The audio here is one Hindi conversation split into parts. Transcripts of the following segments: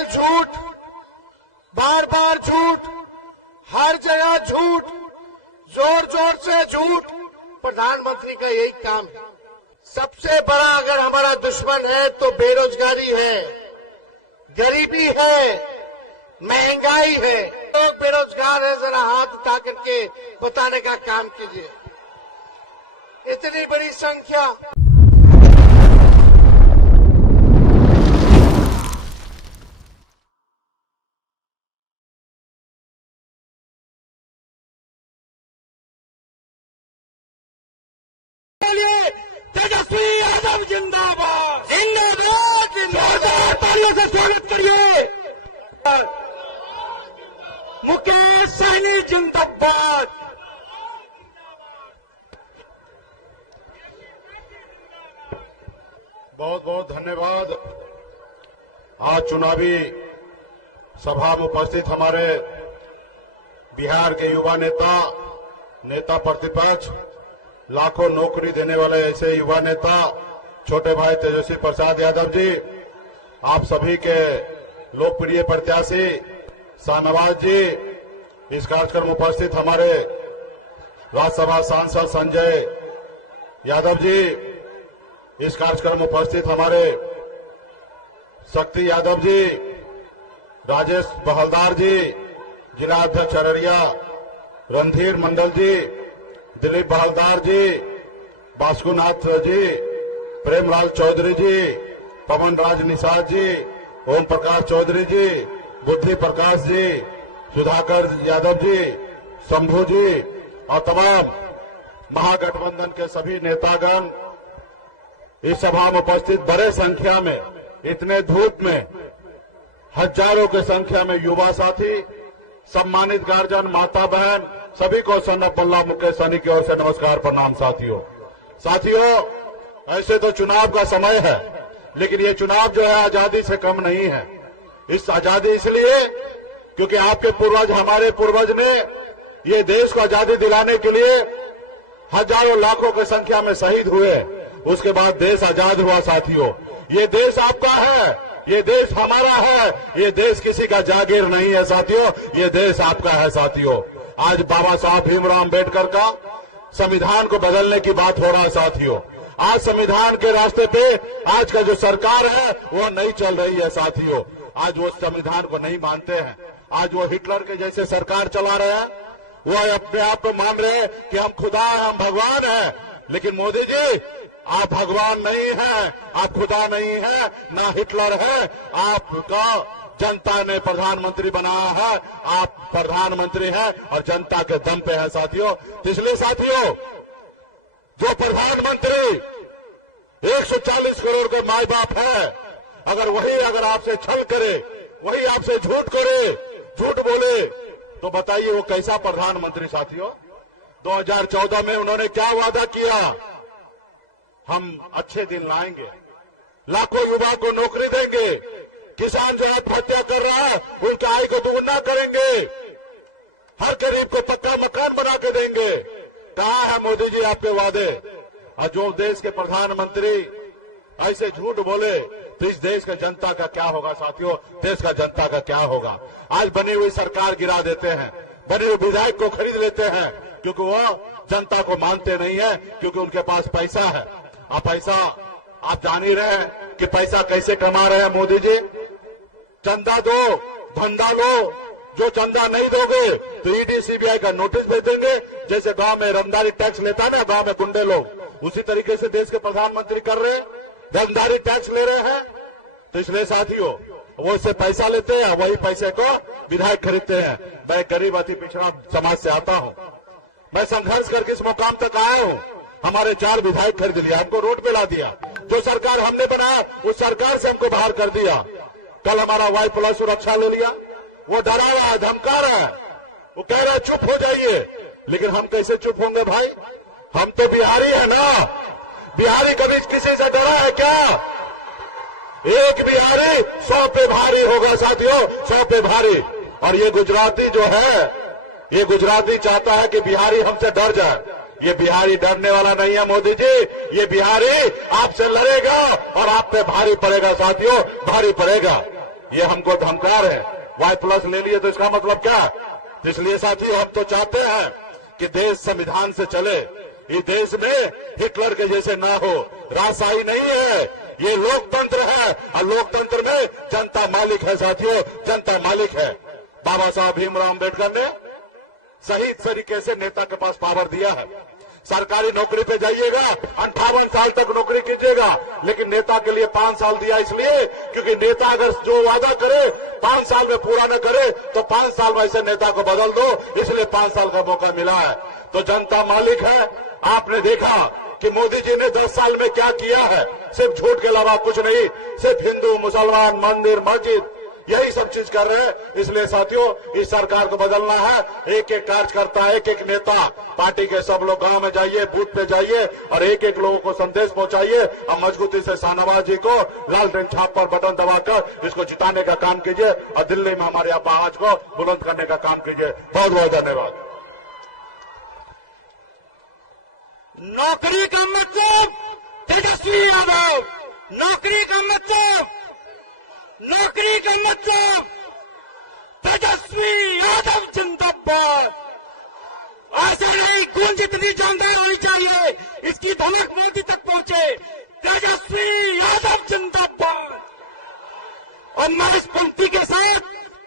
केवल झूठ, बार बार झूठ, हर जगह झूठ, जोर जोर से झूठ। प्रधानमंत्री का यही काम है। सबसे बड़ा अगर हमारा दुश्मन है तो बेरोजगारी है, गरीबी है, महंगाई है। लोग बेरोजगार है, जरा हाथ उठा करके बताने का काम कीजिए। इतनी बड़ी संख्या। तेजस्वी यादव जिंदाबाद, जिंदाबाद, जिंदाबाद। तालियों से स्वागत करिए। मुकेश सहनी जिंदाबाद। बहुत बहुत धन्यवाद। आज चुनावी सभा में उपस्थित हमारे बिहार के युवा नेता प्रतिपक्ष, लाखों नौकरी देने वाले ऐसे युवा नेता छोटे भाई तेजस्वी प्रसाद यादव जी, आप सभी के लोकप्रिय प्रत्याशी शाहनवाज जी, इस कार्यक्रम में उपस्थित हमारे राज्यसभा सांसद संजय यादव जी, इस कार्यक्रम में उपस्थित हमारे शक्ति यादव जी, राजेश बहलदार जी, जिला अध्यक्ष अररिया रणधीर मंडल जी, दिलीप बहलदार जी, बासुनाथ जी, प्रेमलाल चौधरी जी, पवन राज निषाद जी, ओम प्रकाश चौधरी जी, बुद्धि प्रकाश जी, सुधाकर यादव जी, शंभू जी और तमाम महागठबंधन के सभी नेतागण इस सभा में उपस्थित बड़े संख्या में, इतने धूप में हजारों की संख्या में युवा साथी, सम्मानित गार्जियन, माता बहन, सभी को सन्नापल्ला मुकेश सहनी की ओर से नमस्कार प्रणाम। साथियों, ऐसे तो चुनाव का समय है, लेकिन ये चुनाव जो है आजादी से कम नहीं है। इस आजादी इसलिए क्योंकि आपके पूर्वज, हमारे पूर्वज ने ये देश को आजादी दिलाने के लिए हजारों लाखों की संख्या में शहीद हुए। उसके बाद देश आजाद हुआ। साथियों, ये देश आपका है, ये देश हमारा है, ये देश किसी का जागीर नहीं है। साथियों, ये देश आपका है। साथियों, आज बाबा साहब भीमराव अम्बेडकर का संविधान को बदलने की बात हो रहा है। साथियों, आज संविधान के रास्ते पे आज का जो सरकार है वो नहीं चल रही है। साथियों, आज वो संविधान को नहीं मानते हैं। आज वो हिटलर के जैसे सरकार चला रहे हैं। वो अपने आप में मान रहे हैं कि हम खुदा हैं, हम भगवान हैं। लेकिन मोदी जी, आप भगवान नहीं हैं, आप खुदा नहीं हैं, ना हिटलर है। आपका जनता ने प्रधानमंत्री बनाया है, आप प्रधानमंत्री हैं और जनता के दम पे है। साथियों, इसलिए साथियों, जो प्रधानमंत्री 140 करोड़ के माई बाप है, अगर आपसे छल करे, वही आपसे झूठ करे, झूठ बोले, तो बताइए वो कैसा प्रधानमंत्री। साथियों, 2014 में उन्होंने क्या वादा किया? हम अच्छे दिन लाएंगे, लाखों युवा को नौकरी देंगे, किसान जो आत्महत्या कर रहा है उनकी आय को दोगुना करेंगे, हर गरीब को पक्का मकान बना के देंगे। कहाँ है मोदी जी आपके वादे? और जो देश के प्रधानमंत्री ऐसे झूठ बोले तो इस देश का जनता का क्या होगा? साथियों, देश का जनता का क्या होगा? आज बनी हुई सरकार गिरा देते हैं, बने हुए विधायक को खरीद लेते हैं, क्योंकि वो जनता को मानते नहीं है, क्योंकि उनके पास पैसा है। अब पैसा आप जान ही रहे हैं कि पैसा कैसे कमा रहे हैं मोदी जी। चंदा दो, धंधा लो, जो चंदा नहीं दोगे तो ईडी सीबीआई का नोटिस भेजेंगे। जैसे गांव में रमदारी टैक्स लेता है ना गांव में गुंडे लोग, उसी तरीके से देश के प्रधानमंत्री कर रहे हैं, रमदारी टैक्स ले रहे हैं। तो इसलिए साथियों, वो इससे पैसा लेते हैं, वही पैसे को विधायक खरीदते हैं। मैं गरीब अति पिछड़ा समाज से आता हूं, मैं संघर्ष करके इस मुकाम तक आया हूं। हमारे 4 विधायक खरीद लिया, हमको रोड पे ला दिया। जो सरकार हमने बनाया उस सरकार से हमको बाहर कर दिया। कल हमारा Y+ सुरक्षा ले लिया। वो डरा रहा है, धमका रहा है, वो कह रहा है चुप हो जाइए। लेकिन हम कैसे चुप होंगे भाई? हम तो बिहारी है ना। बिहारी कभी किसी से डरा है क्या? एक बिहारी 100 पे भारी होगा। साथियों, 100 पे भारी। और ये गुजराती जो है, ये गुजराती चाहता है कि बिहारी हमसे डर जाए। ये बिहारी डरने वाला नहीं है मोदी जी। ये बिहारी आपसे लड़ेगा और आप पे भारी पड़ेगा। साथियों, भारी पड़ेगा। ये हमको धमका रहे हैं। Y+ ले लिए तो इसका मतलब क्या? इसलिए साथियों हम तो चाहते हैं कि देश संविधान से चले, इस देश में हिटलर के जैसे ना हो, राजशाही नहीं है, ये लोकतंत्र है और लोकतंत्र में जनता मालिक है साथियों, जनता मालिक है। बाबा साहब भीमराव अम्बेडकर ने सही तरीके से नेता के पास पावर दिया है। सरकारी नौकरी पे जाइएगा 58 साल तक नौकरी कीजिएगा, लेकिन नेता के लिए 5 साल दिया इसलिए क्योंकि नेता अगर जो वादा करे 5 साल में पूरा न करे तो 5 साल में ऐसे नेता को बदल दो, इसलिए 5 साल का मौका मिला है। तो जनता मालिक है। आपने देखा कि मोदी जी ने 10 साल में क्या किया है, सिर्फ झूठ के अलावा कुछ नहीं, सिर्फ हिंदू मुसलमान मंदिर मस्जिद यही सब चीज कर रहे हैं। इसलिए साथियों इस सरकार को बदलना है। एक एक कार्यकर्ता, एक एक नेता, पार्टी के सब लोग गांव में जाइए, बूथ पे जाइए और एक एक लोगों को संदेश पहुंचाइए और मजबूती से शाहनवाज जी को लालटेन छाप पर बटन दबाकर इसको जिताने का काम कीजिए और दिल्ली में हमारे आवाज को बुलंद करने का काम कीजिए। बहुत बहुत धन्यवाद। नौकरी का मतलब तेजस्वी यादव, नौकरी का मतलब, नौकरी का मतलब तेजस्वी यादव जिंदाबाद। ऐसे नहीं, गूंज इतनी जानदार होनी चाहिए, इसकी धमक मोदी तक पहुंचे। तेजस्वी यादव जिंदाबाद। और मैं इस पंक्ति के साथ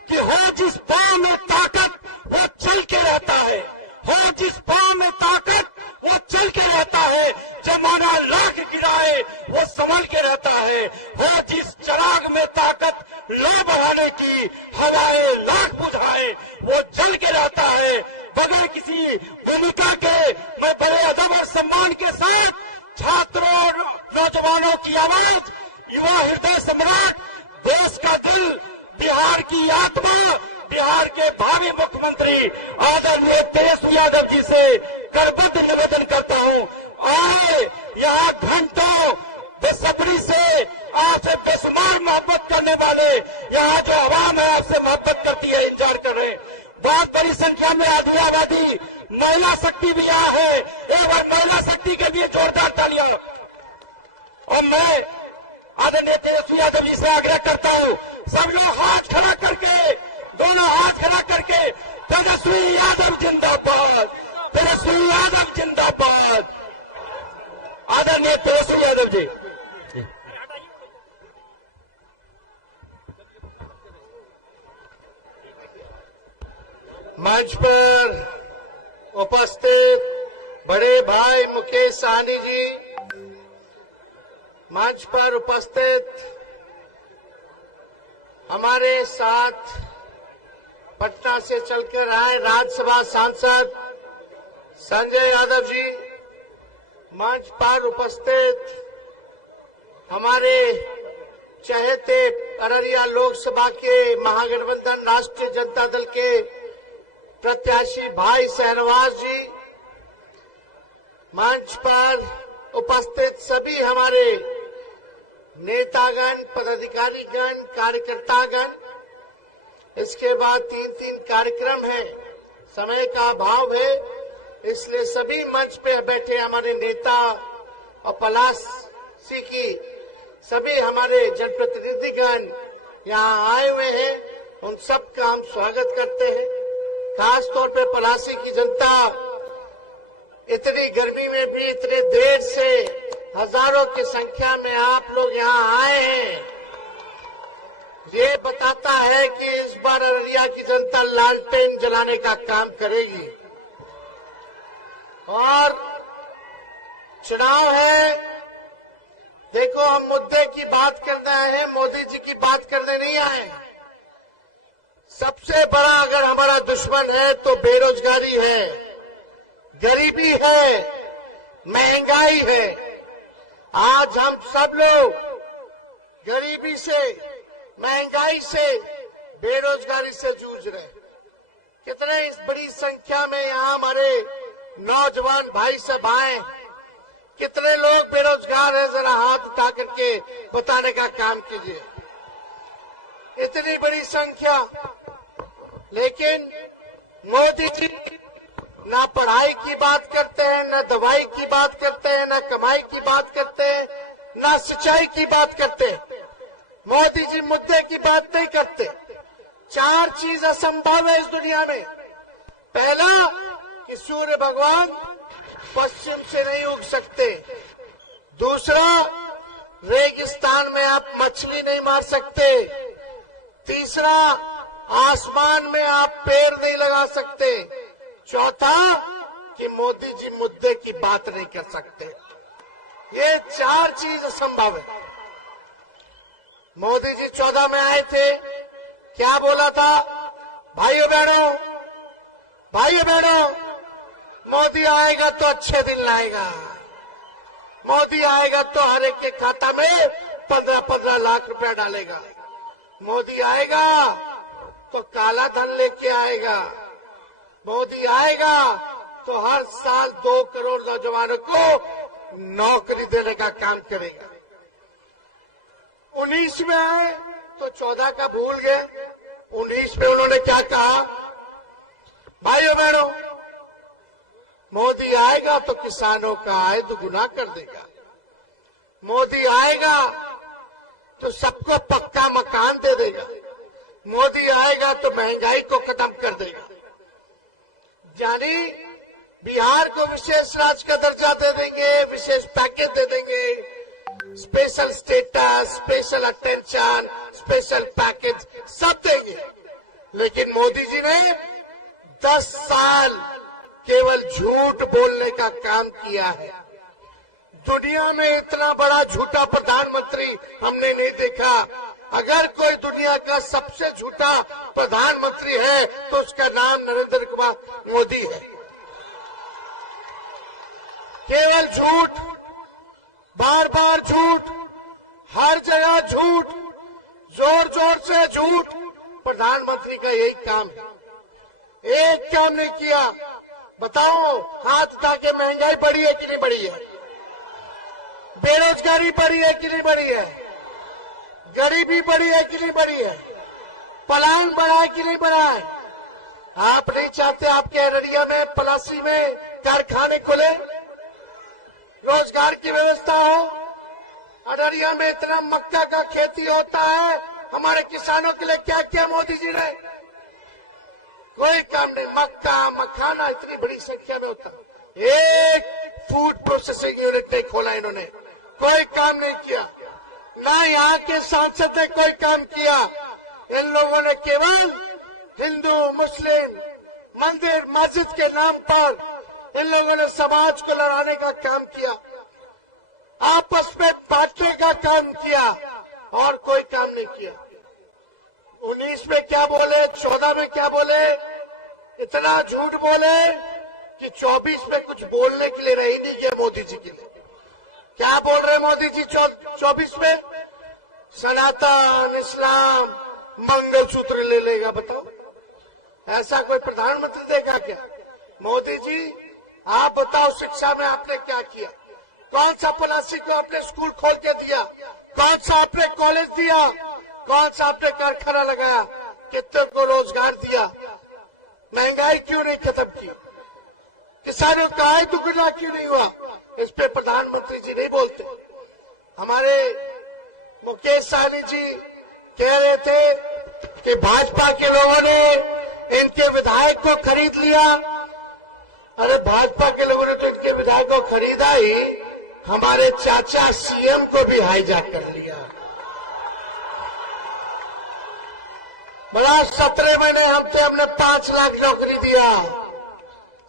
कि हो जिस पांव में ताकत वो चल के रहता है, हो जिस पांव में ताकत वो चल के रहता है, जमाना लाख गिराए वो संभल के रहता है। वो जिस चराग में ताकत ला बढ़ाने की हवाएं लाख बुझाए वो जल के रहता है। बगैर किसी भूमिका के मैं बड़े अदब और सम्मान के साथ छात्रों और नौजवानों की आवाज, युवा हृदय सम्राट, देश का दिल, बिहार की आत्मा, बिहार के भावी मुख्यमंत्री आदरणीय तेजस्वी यादव जी से करबद्ध निवेदन करता हूं। आए यहाँ घंटों बेसब्री से आपसे बेशुमार मोहब्बत करने वाले यहाँ जो आवाम है आपसे मोहब्बत करती है, इंतजार कर रहे। बहुत बड़ी संख्या में आदिवासी महिला शक्ति भी यहाँ है। एक बार महिला शक्ति के लिए जोरदार तालियां। और मैं आदरणीय तेजस्वी यादव जी से आग्रह करता हूँ, सब लोग हाथ खड़ा करके, दोनों हाथ खड़ा करके तेजस्वी यादव जिंदाबाद, तेजस्वी यादव जिंदाबाद। आदरणीय तेजस्वी यादव जी। मंच पर उपस्थित बड़े भाई मुकेश सहनी जी, मंच पर उपस्थित हमारे साथ पटना से चलकर आए राज्यसभा सांसद संजय यादव जी, मंच पर उपस्थित हमारे चहेते अररिया लोकसभा के महागठबंधन राष्ट्रीय जनता दल के प्रत्याशी भाई शाहनवाज जी, मंच पर उपस्थित सभी हमारे नेतागण, पदाधिकारीगण, कार्यकर्तागण। इसके बाद 3 कार्यक्रम है, समय का अभाव है, इसलिए सभी मंच पे बैठे हमारे नेता और पलासी की सभी हमारे जनप्रतिनिधिगण यहाँ आए हुए हैं, उन सबका हम स्वागत करते हैं। खास तौर पे पलासी की जनता इतनी गर्मी में भी इतने देर से हजारों की संख्या में आप लोग यहाँ आए हैं, ये बताता है कि इस बार अररिया की जनता लालटेन जलाने का काम करेगी। और चुनाव है, देखो हम मुद्दे की बात करने आए हैं, मोदी जी की बात करने नहीं आए। सबसे बड़ा अगर हमारा दुश्मन है तो बेरोजगारी है, गरीबी है, महंगाई है। आज हम सब लोग गरीबी से, महंगाई से, बेरोजगारी से जूझ रहे। कितने इस बड़ी संख्या में यहाँ हमारे नौजवान भाई सब आए, कितने लोग बेरोजगार हैं, जरा हाथ उठा करके बताने का काम कीजिए। इतनी बड़ी संख्या, लेकिन मोदी जी ना पढ़ाई की बात करते हैं, न दवाई की बात करते हैं, न कमाई की बात करते हैं, न सिंचाई की बात करते हैं। मोदी जी मुद्दे की बात नहीं करते। 4 चीज असंभव है इस दुनिया में। पहला कि सूर्य भगवान पश्चिम से नहीं उग सकते। दूसरा, रेगिस्तान में आप मछली नहीं मार सकते। तीसरा, आसमान में आप पेड़ नहीं लगा सकते। चौथा, कि मोदी जी मुद्दे की बात नहीं कर सकते। ये 4 चीज असंभव है। मोदी जी 14 में आए थे, क्या बोला था? भाइयों बहनों, मोदी आएगा तो अच्छे दिन लाएगा। मोदी आएगा तो हर एक के खाता में 15-15 लाख रुपया डालेगा। मोदी आएगा तो काला धन लेके आएगा। मोदी आएगा तो हर साल 2 करोड़ नौजवानों को नौकरी देने का काम करेगा। 19 में आए तो 14 का भूल गए। 19 में उन्होंने क्या कहा? भाइयों बहनों, मोदी आएगा तो किसानों का आय दुगुना कर देगा। मोदी आएगा तो सबको पक्का मकान दे देगा। मोदी आएगा तो महंगाई को खत्म कर देगा। यानी बिहार को विशेष राज्य का दर्जा दे देंगे, विशेष पैकेज दे देंगे, special status, special attention, special package सब देंगे। लेकिन मोदी जी ने 10 साल केवल झूठ बोलने का काम किया है। दुनिया में इतना बड़ा झूठा प्रधानमंत्री हमने नहीं देखा। अगर कोई दुनिया का सबसे झूठा प्रधानमंत्री है तो उसका नाम नरेंद्र कुमार मोदी है। केवल झूठ, बार बार झूठ, हर जगह झूठ, जोर जोर से झूठ। प्रधानमंत्री का यही काम है। एक काम नहीं किया। बताओ, हाथ उठा के महंगाई बढ़ी है कि नहीं बढ़ी है? बेरोजगारी बढ़ी है कि नहीं बढ़ी है? गरीबी बढ़ी है कि नहीं बढ़ी है? पलायन बढ़ा है कि नहीं बढ़ा है? आप नहीं चाहते आपके अररिया में, पलासी में कारखाने खुले, रोजगार की व्यवस्था हो? अररिया में इतना मक्का का खेती होता है, हमारे किसानों के लिए क्या किया मोदी जी ने? कोई काम नहीं। मक्का, मखाना इतनी बड़ी संख्या में होता, एक फूड प्रोसेसिंग यूनिट नहीं खोला इन्होंने। कोई काम नहीं किया। ना यहाँ के सांसद ने कोई काम किया। इन लोगों ने केवल हिंदू मुस्लिम मंदिर मस्जिद के नाम पर इन लोगों ने समाज को लड़ाने का काम किया, आपस में बांटने का काम किया और कोई काम नहीं किया। 19 में क्या बोले, 14 में क्या बोले? इतना झूठ बोले कि 24 में कुछ बोलने के लिए रही नहीं है मोदी जी के लिए। क्या बोल रहे मोदी जी 24 में? सनातन इस्लाम मंगलसूत्र ले लेगा। बताओ, ऐसा कोई प्रधानमंत्री देखा क्या? मोदी जी, आप बताओ, शिक्षा में आपने क्या किया? कौन सा पलासी को आपने स्कूल खोल के दिया? कौन सा आपने कॉलेज दिया? कौन सा आपने कारखाना लगाया? कितने को रोजगार दिया? महंगाई क्यों नहीं खत्म की? किसानों का आय दुगुना क्यों नहीं हुआ? इस पे प्रधानमंत्री जी नहीं बोलते। हमारे मुकेश सहनी जी कह रहे थे कि भाजपा के लोगों ने इनके विधायक को खरीद लिया। अरे भाजपा के लोगों ने तो इनके विधायक को खरीदा ही, हमारे चाचा सीएम को भी हाईजैक कर लिया। बड़ा 17 महीने हमने 5 लाख नौकरी दिया।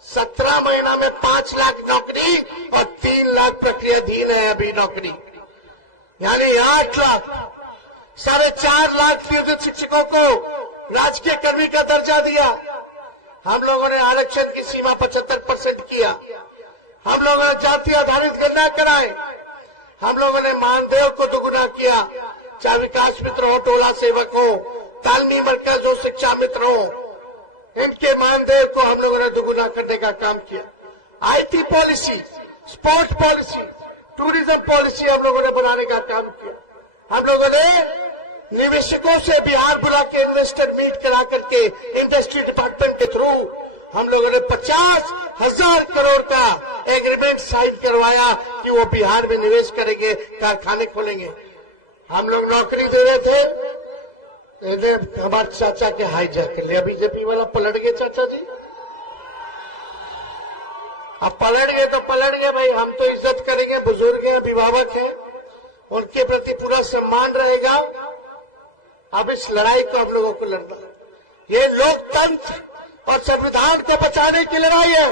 17 महीना में 5 लाख नौकरी और 3 लाख प्रक्रियाधीन है अभी नौकरी, यानी 8 लाख। 4.5 लाख नियोजित शिक्षकों को राजकीय कर्मी का दर्जा दिया। हम लोगों ने आरक्षण की सीमा 75% किया। हम लोगों ने जाति आधारित गणना कराए। हम लोगों ने मानदेय को दुगुना किया, चाहे विकास मित्र हो, टोला सेवक हो, तालमी मरकज हो, शिक्षा मित्र हो, इनके मानदेय को हम लोगों ने दुगुना करने का काम किया। IT policy, sports policy, tourism policy हम लोगों ने बनाने का काम किया। हम लोगों ने निवेशकों से बिहार बुला के इन्वेस्टर मीट करा करके इंडस्ट्री डिपार्टमेंट के थ्रू हम लोगों ने 50,000 करोड़ का एग्रीमेंट साइन करवाया कि वो बिहार में निवेश करेंगे, कारखाने खोलेंगे। हम लोग नौकरी दे रहे थे, इन्हें हमारे चाचा के हाईजैक कर लिया। बीजेपी वाला पलट गए चाचा जी। अब पलट गए तो पलट गए भाई, हम तो इज्जत करेंगे, बुजुर्ग हैं, अभिभावक हैं, उनके प्रति पूरा सम्मान रहेगा। अब इस लड़ाई को हम लोगों को लड़ना, ये लोकतंत्र और संविधान को बचाने की लड़ाई है।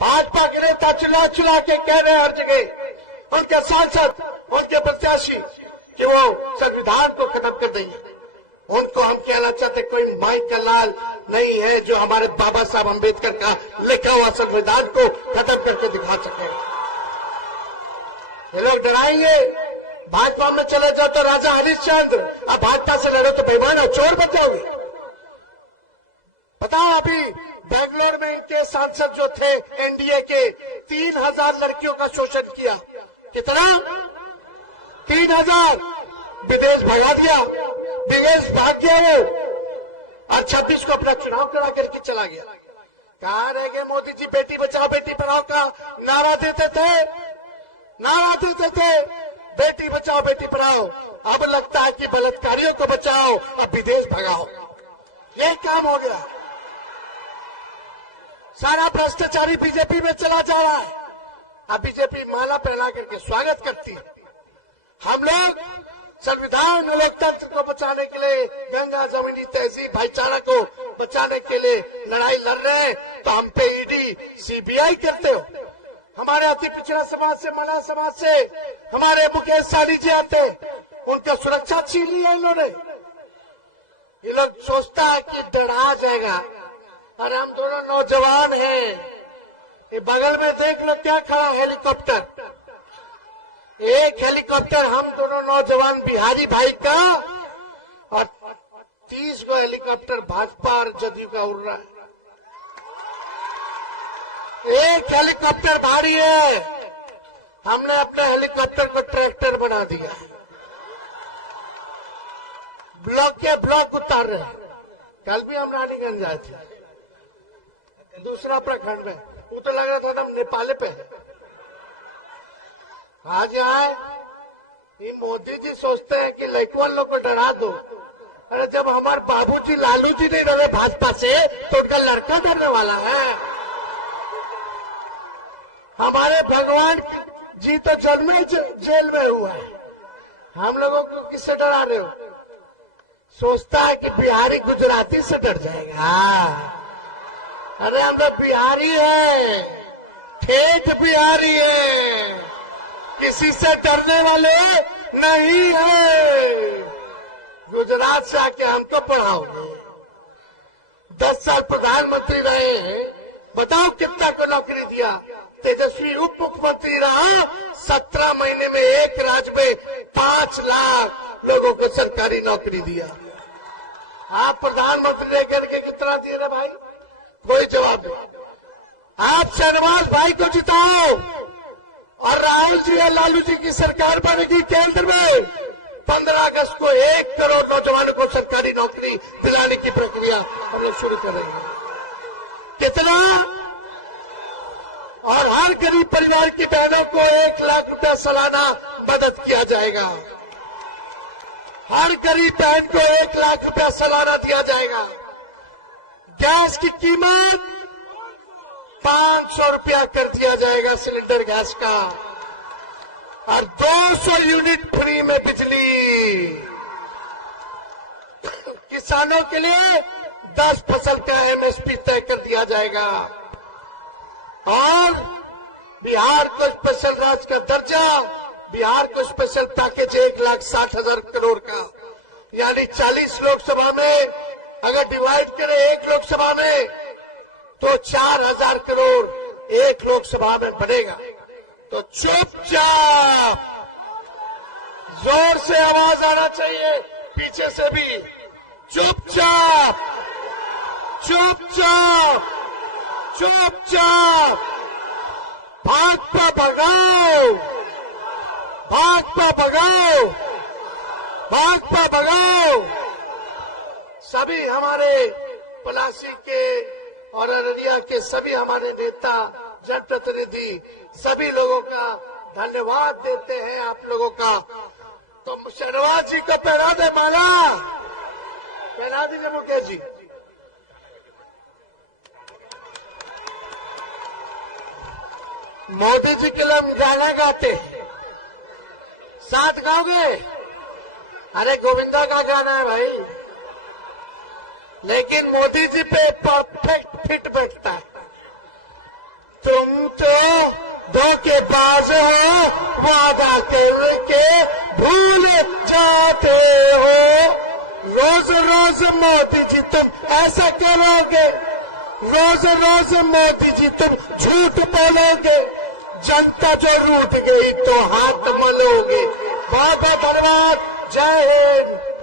भाजपा के नेता चुना चुना के कह रहे हैं हर जगह, उनके सांसद, उनके प्रत्याशी, कि वो संविधान को खत्म कर देंगे। उनको हम कहना चाहते, कोई माई का लाल नहीं है जो हमारे बाबा साहब अम्बेडकर का लिखा हुआ संविधान को खत्म करके दिखा सके। ये लोग डराएंगे, भाजपा में चले जाओ तो राजा हरिश्चंद्र, अब भाजपा से लड़ो तो बेईमान और चोर बन जाओगे। बताओ, अभी बेंगलोर में इनके सांसद जो थे एनडीए के, 3000 लड़कियों का शोषण किया। कितना? 3000। विदेश भगा दिया, विदेश भाग गया वो, और 26 को अपना चुनाव करा करके चला गया। कहां रह गए मोदी जी? बेटी बचाओ बेटी पढ़ाओ का नारा देते थे, नारा देते थे, बेटी बचाओ बेटी पढ़ाओ। अब लगता है कि बलात्कारियों को बचाओ, अब विदेश भगाओ। ये काम हो गया। सारा भ्रष्टाचारी बीजेपी में चला जा रहा है। अब बीजेपी माला पहना करके स्वागत करती है। हम लोग संविधान और लोकतंत्र को बचाने के लिए, गंगा जमीनी तहजीब भाईचारा को बचाने के लिए लड़ाई लड़ रहे हैं, तो हम पे ईडी सीबीआई करते हो। हमारे अति पिछड़ा समाज से, महिला समाज से हमारे मुकेश सहनी जी आते, उनका सुरक्षा छीन लिया इन्होंने। ये लोग सोचता है कि डरा जाएगा, और हम दोनों नौजवान हैं। ये बगल में देख लो क्या खड़ा, हेलीकॉप्टर। एक हेलीकॉप्टर हम दोनों नौजवान बिहारी भाई का, और 30 को हेलीकॉप्टर भाजपा और जदयू का उड़ रहा है। एक हेलीकॉप्टर भारी है, हमने अपने हेलीकॉप्टर को ट्रैक्टर बना दिया, ब्लॉक के ब्लॉक उतार रहे। कल भी हम रानीगंज आए थे, दूसरा प्रखंड में, वो तो लग रहा था हम नेपाल पे है। आज आए, ये मोदी जी सोचते हैं कि लड़कवन लोग को डरा दो। अरे जब हमारे बाबूजी लालू जी नहीं डरे भाजपा से, तो उनका लड़का डरने वाला है। हमारे भगवान जी तो जन्म ही जेल में हुआ है, हम लोगों को किससे डरा रहे हो? सोचता है कि बिहारी गुजराती से डर जाएगा। अरे हम लोग बिहारी है, ठेठ बिहारी है, किसी से डरने वाले नहीं है। गुजरात से आके हमको पढ़ाओ। 10 साल प्रधानमंत्री रहे, बताओ कितना को नौकरी दिया। तेजस्वी उप मुख्यमंत्री रहा, 17 महीने में एक राज्य में 5 लाख लोगों को सरकारी नौकरी दिया। आप प्रधानमंत्री लेकर के कितना दे रहे भाई? कोई जवाब नहीं। आप शहनवाज भाई को जिताओ, और राहुल जी और लालू जी की सरकार बनेगी केंद्र में। 15 अगस्त को 1 करोड़ नौजवानों को सरकारी नौकरी दिलाने की प्रक्रिया हमने शुरू करेंगे। कितना? और हर गरीब परिवार की बहनों को 1 लाख रुपया सालाना मदद किया जाएगा। हर गरीब बहन को 1 लाख रुपया सालाना दिया जाएगा। गैस की कीमत 500 रुपया कर दिया जाएगा सिलेंडर गैस का, और 200 यूनिट फ्री में बिजली। किसानों के लिए 10 फसल का एमएसपी तय कर दिया जाएगा, और बिहार को स्पेशल राज्य का दर्जा, बिहार को स्पेशल पैकेज 1,60,000 करोड़ का, यानी 40 लोकसभा में अगर डिवाइड करें एक लोकसभा में, तो 4,000 करोड़ एक लोकसभा में बनेगा। तो चुपचाप, जोर से आवाज आना चाहिए पीछे से भी, चुपचाप चुपचाप चुपचाप भाजपा भगाओ, भाजपा भगाओ, भाजपा भगाओ। सभी हमारे पलासी के और अररिया के सभी हमारे नेता, जनप्रतिनिधि, सभी लोगों का धन्यवाद देते हैं। आप लोगों का तो शहनवाज जी को पहना दे माला, पहना दीजिए मुकेश जी। मोदी जी के लिए हम गाना गाते, साथ गाओगे? अरे गोविंदा का गाना है भाई, लेकिन मोदी जी पे परफेक्ट फिट बैठता है। तुम तो धोखेबाज हो, वादा करके भूल जाते हो। रोज रोज मोदी जी तुम ऐसा करोगे, रोज रोज मोदी जी तुम झूठ बोलोगे, जनता जो रूठ गई तो हाथ मलोगे। बहुत बहुत धन्यवाद। जय हिंद।